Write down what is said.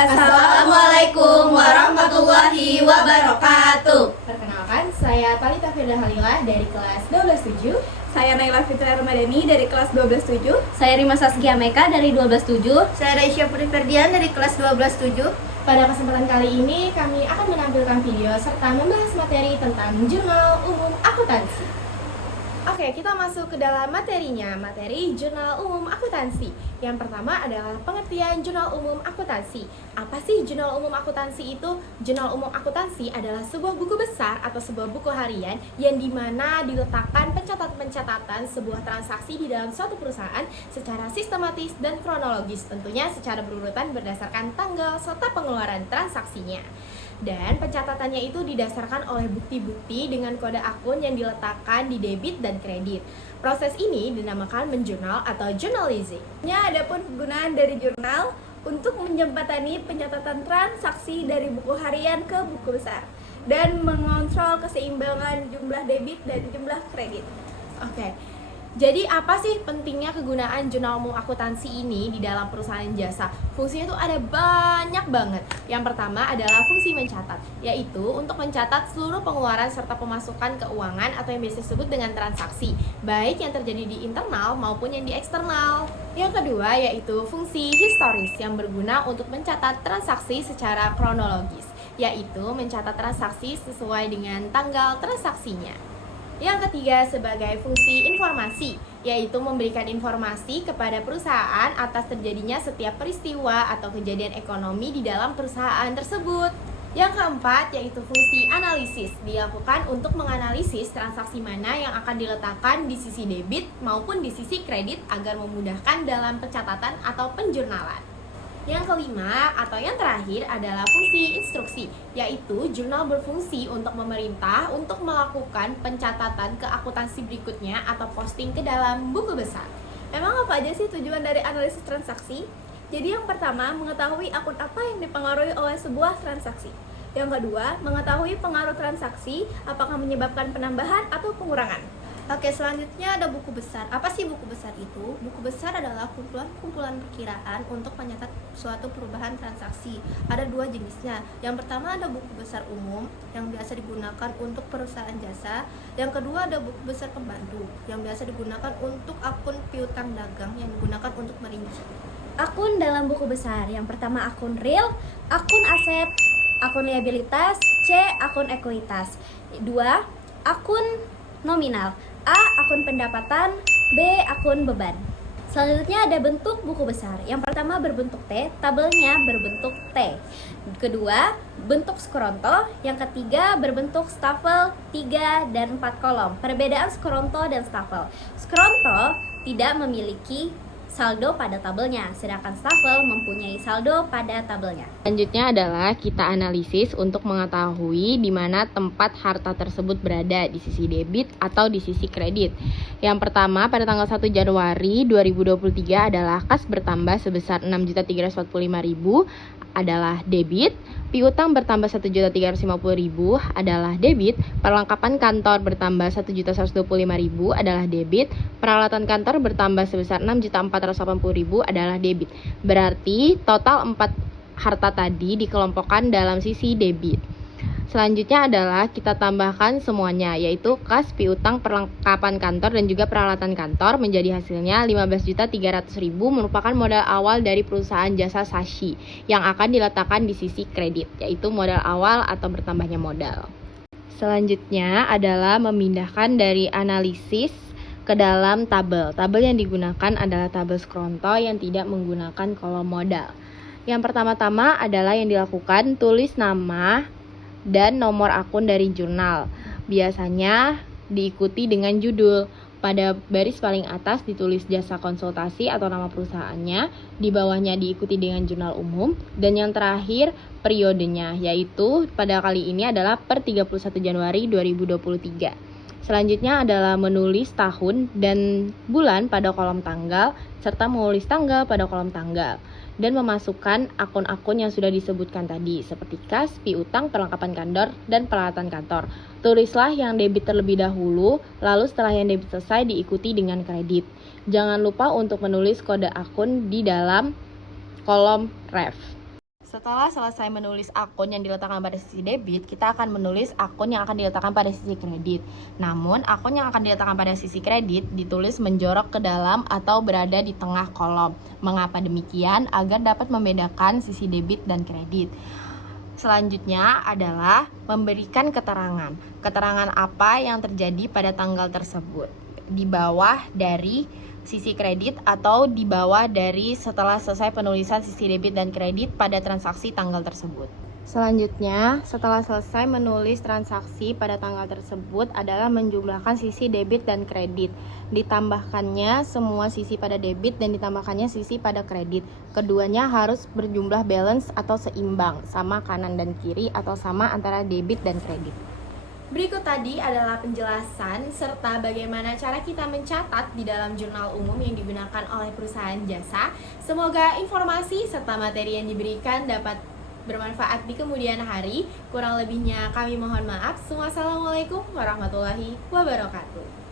Assalamualaikum warahmatullahi wabarakatuh. Perkenalkan, saya Talita Firda Halilah dari kelas 12-7. Saya Naila Fitra Ramadhani dari kelas 12-7. Saya Rima Saskia Meka dari 12-7. Saya Raisya Putri Ferdian dari kelas 12-7. Pada kesempatan kali ini, kami akan menampilkan video serta membahas materi tentang Jurnal Umum Akuntansi. Oke, kita masuk ke dalam materinya, materi Jurnal Umum Akuntansi. Yang pertama adalah pengertian Jurnal Umum Akuntansi. Apa sih Jurnal Umum Akuntansi itu? Jurnal Umum Akuntansi adalah sebuah buku besar atau sebuah buku harian yang dimana diletakkan pencatatan-pencatatan sebuah transaksi di dalam suatu perusahaan secara sistematis dan kronologis, tentunya secara berurutan berdasarkan tanggal serta pengeluaran transaksinya. Dan pencatatannya itu didasarkan oleh bukti-bukti dengan kode akun yang diletakkan di debit dan kredit. Proses ini dinamakan menjurnal atau journalizing. Adapun kegunaan dari jurnal untuk menjembatani pencatatan transaksi dari buku harian ke buku besar dan mengontrol keseimbangan jumlah debit dan jumlah kredit. Oke. Jadi apa sih pentingnya kegunaan Jurnal Umum Akuntansi ini di dalam perusahaan jasa? Fungsinya tuh ada banyak banget. Yang pertama adalah fungsi mencatat, yaitu untuk mencatat seluruh pengeluaran serta pemasukan keuangan atau yang biasa disebut dengan transaksi, baik yang terjadi di internal maupun yang di eksternal. Yang kedua yaitu fungsi historis yang berguna untuk mencatat transaksi secara kronologis, yaitu mencatat transaksi sesuai dengan tanggal transaksinya. Yang ketiga sebagai fungsi informasi, yaitu memberikan informasi kepada perusahaan atas terjadinya setiap peristiwa atau kejadian ekonomi di dalam perusahaan tersebut. Yang keempat yaitu fungsi analisis, dilakukan untuk menganalisis transaksi mana yang akan diletakkan di sisi debit maupun di sisi kredit agar memudahkan dalam pencatatan atau penjurnalan. Yang kelima atau yang terakhir adalah fungsi instruksi, yaitu jurnal berfungsi untuk memerintah untuk melakukan pencatatan ke akuntansi berikutnya atau posting ke dalam buku besar. Memang apa aja sih tujuan dari analisis transaksi? Jadi yang pertama, mengetahui akun apa yang dipengaruhi oleh sebuah transaksi. Yang kedua, mengetahui pengaruh transaksi apakah menyebabkan penambahan atau pengurangan. Oke, selanjutnya ada buku besar. Apa sih buku besar itu? Buku besar adalah kumpulan perkiraan untuk mencatat suatu perubahan transaksi. Ada dua jenisnya. Yang pertama ada buku besar umum yang biasa digunakan untuk perusahaan jasa. Yang kedua ada buku besar pembantu yang biasa digunakan untuk akun piutang dagang yang digunakan untuk merinci. Akun dalam buku besar. Yang pertama akun real, akun aset, akun liabilitas, C. akun ekuitas. 2. Akun nominal. A. akun pendapatan, B. akun beban. Selanjutnya ada bentuk buku besar. Yang pertama berbentuk T, tabelnya berbentuk T. Kedua, bentuk skronto. Yang ketiga berbentuk stafel 3 dan 4 kolom. Perbedaan skronto dan stafel. Skronto tidak memiliki saldo pada tabelnya, sedangkan stafel mempunyai saldo pada tabelnya. Selanjutnya adalah kita analisis untuk mengetahui di mana tempat harta tersebut berada, di sisi debit atau di sisi kredit. Yang pertama, pada tanggal 1 Januari 2023 adalah kas bertambah sebesar 6.345.000 adalah debit, piutang bertambah 1.350.000 adalah debit, perlengkapan kantor bertambah 1.125.000 adalah debit, peralatan kantor bertambah sebesar 6.480.000 adalah debit. Berarti total 4 harta tadi dikelompokkan dalam sisi debit. Selanjutnya adalah kita tambahkan semuanya, yaitu kas, piutang, perlengkapan kantor, dan juga peralatan kantor menjadi hasilnya 15.300.000 merupakan modal awal dari perusahaan jasa Sashi yang akan diletakkan di sisi kredit, yaitu modal awal atau bertambahnya modal. Selanjutnya adalah memindahkan dari analisis ke dalam tabel. Tabel yang digunakan adalah tabel skronto yang tidak menggunakan kolom modal. Yang pertama-tama adalah yang dilakukan tulis nama dan nomor akun dari jurnal. Biasanya diikuti dengan judul. Pada baris paling atas ditulis jasa konsultasi atau nama perusahaannya, di bawahnya diikuti dengan jurnal umum, dan yang terakhir periodenya, yaitu pada kali ini adalah per 31 Januari 2023. Selanjutnya adalah menulis tahun dan bulan pada kolom tanggal, serta menulis tanggal pada kolom tanggal, dan memasukkan akun-akun yang sudah disebutkan tadi, seperti kas, piutang, perlengkapan kantor, dan peralatan kantor. Tulislah yang debit terlebih dahulu, lalu setelah yang debit selesai diikuti dengan kredit. Jangan lupa untuk menulis kode akun di dalam kolom ref. Setelah selesai menulis akun yang diletakkan pada sisi debit, kita akan menulis akun yang akan diletakkan pada sisi kredit. Namun, akun yang akan diletakkan pada sisi kredit ditulis menjorok ke dalam atau berada di tengah kolom. Mengapa demikian? Agar dapat membedakan sisi debit dan kredit. Selanjutnya adalah memberikan keterangan. Keterangan apa yang terjadi pada tanggal tersebut. Di bawah dari sisi kredit atau di bawah dari setelah selesai penulisan sisi debit dan kredit pada transaksi tanggal tersebut. Selanjutnya, setelah selesai menulis transaksi pada tanggal tersebut adalah menjumlahkan sisi debit dan kredit. Ditambahkannya semua sisi pada debit dan ditambahkannya sisi pada kredit. Keduanya harus berjumlah balance atau seimbang, sama kanan dan kiri atau sama antara debit dan kredit. Berikut tadi adalah penjelasan serta bagaimana cara kita mencatat di dalam jurnal umum yang digunakan oleh perusahaan jasa. Semoga informasi serta materi yang diberikan dapat bermanfaat di kemudian hari. Kurang lebihnya kami mohon maaf. Wassalamualaikum warahmatullahi wabarakatuh.